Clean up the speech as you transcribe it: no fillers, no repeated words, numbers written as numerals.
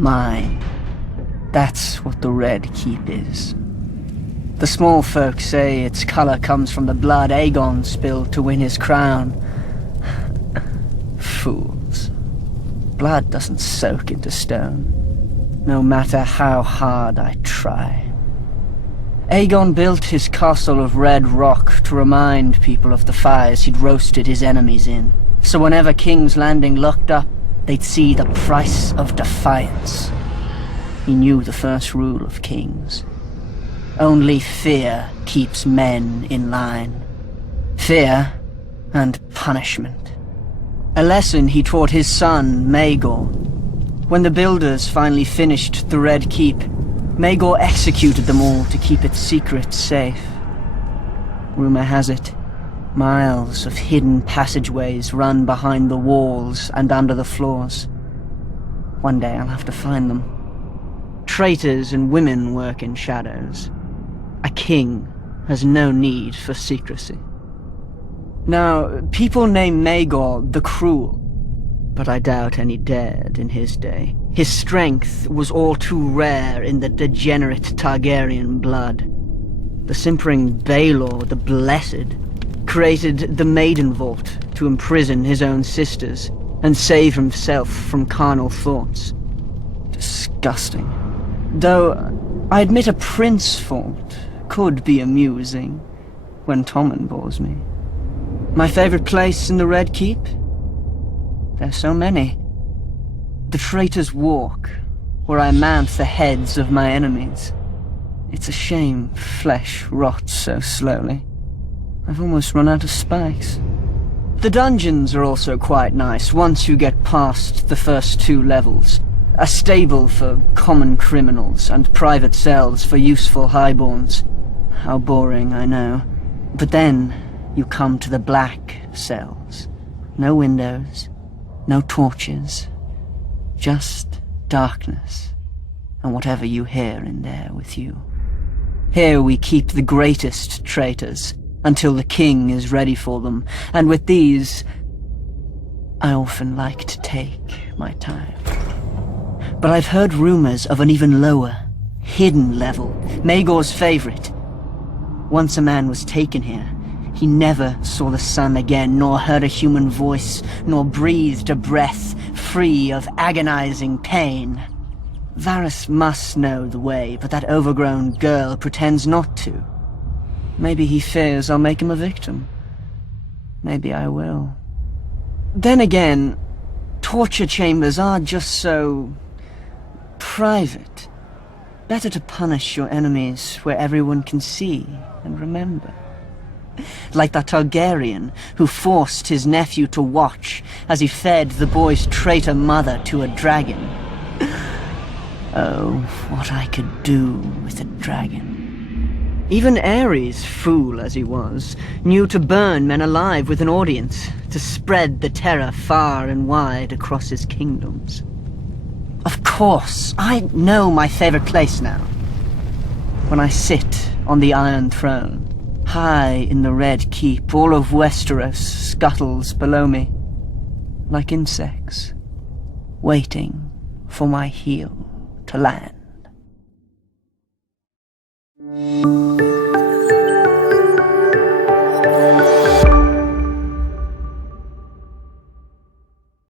Mine. That's what the Red Keep is. The small folk say its colour comes from the blood Aegon spilled to win his crown. Fools. Blood doesn't soak into stone, no matter how hard I try. Aegon built his castle of red rock to remind people of the fires he'd roasted his enemies in. So whenever King's Landing looked up, they'd see the price of defiance. He knew the first rule of kings. Only fear keeps men in line. Fear and punishment. A lesson he taught his son, Maegor. When the builders finally finished the Red Keep, Maegor executed them all to keep its secrets safe. Rumor has it, miles of hidden passageways run behind the walls and under the floors. One day I'll have to find them. Traitors and women work in shadows. A king has no need for secrecy. Now, people name Maegor the Cruel, but I doubt any dared in his day. His strength was all too rare in the degenerate Targaryen blood. The simpering Baelor the Blessed created the Maiden Vault to imprison his own sisters and save himself from carnal thoughts. Disgusting. Though, I admit a Prince Vault could be amusing when Tommen bores me. My favorite place in the Red Keep? There's so many. The Traitor's Walk, where I mount the heads of my enemies. It's a shame flesh rots so slowly. I've almost run out of spikes. The dungeons are also quite nice once you get past the first 2 levels. A stable for common criminals and private cells for useful highborns. How boring, I know. But then you come to the black cells. No windows, no torches. Just darkness, and whatever you hear in there with you. Here we keep the greatest traitors, until the king is ready for them, and with these, I often like to take my time. But I've heard rumors of an even lower, hidden level, Maegor's favorite. Once a man was taken here, he never saw the sun again, nor heard a human voice, nor breathed a breath free of agonizing pain. Varys must know the way, but that overgrown girl pretends not to. Maybe he fears I'll make him a victim. Maybe I will. Then again, torture chambers are just so private. Better to punish your enemies where everyone can see and remember. Like that Targaryen who forced his nephew to watch as he fed the boy's traitor mother to a dragon. Oh, what I could do with a dragon. Even Aerys, fool as he was, knew to burn men alive with an audience, to spread the terror far and wide across his kingdoms. Of course, I know my favorite place now. When I sit on the Iron Throne, high in the Red Keep, all of Westeros scuttles below me, like insects, waiting for my heel to land.